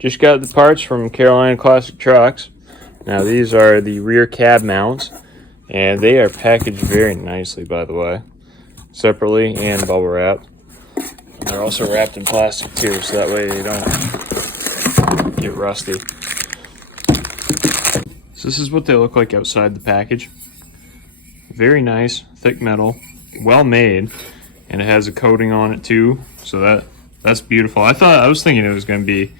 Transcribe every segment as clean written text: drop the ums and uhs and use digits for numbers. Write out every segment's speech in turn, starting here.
just got the parts from Carolina Classic Trucks. Now these are the rear cab mounts, and they are packaged very nicely, by the way, separately and bubble wrapped. And they're also wrapped in plastic too, so that way they don't get rusty. So this is what they look like outside the package. Very nice, thick metal, well made, and it has a coating on it too, so that's beautiful. I was thinking it was going to be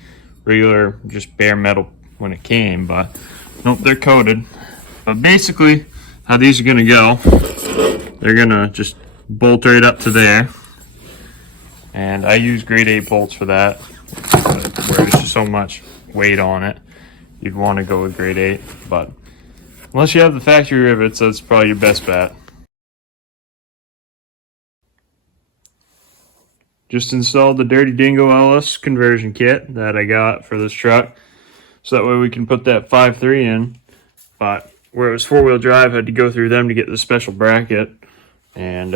regular, just bare metal when it came, but nope, they're coated. But basically, how these are going to go, they're going to just bolt right up to there, and I use grade 8 bolts for that, where there's just so much weight on it. You'd want to go with grade 8, but unless you have the factory rivets, that's probably your best bet. Just installed the Dirty Dingo LS conversion kit that I got for this truck, so that way we can put that 5.3 in. But where it was 4-wheel drive, I had to go through them to get the special bracket, and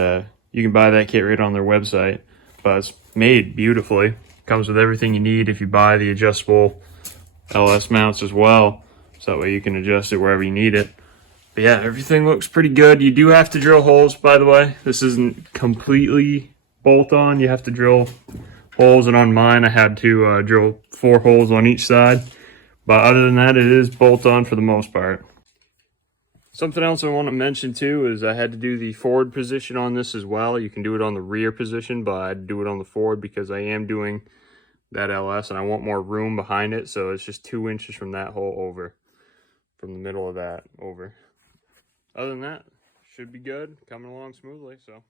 you can buy that kit right on their website. But it's made beautifully. Comes with everything you need if you buy the adjustable LS mounts as well, so that way you can adjust it wherever you need it. But yeah, everything looks pretty good. You do have to drill holes, by the way. This isn't completely bolt on. You have to drill holes, and on mine I had to drill 4 holes on each side. But other than that, it is bolt on for the most part. Something else I want to mention too is I had to do the forward position on this as well. You can do it on the rear position, but I had to do it on the forward because I am doing that LS and I want more room behind it. So it's just 2 inches from that hole over, from the middle of that over. Other than that, should be good, coming along smoothly. So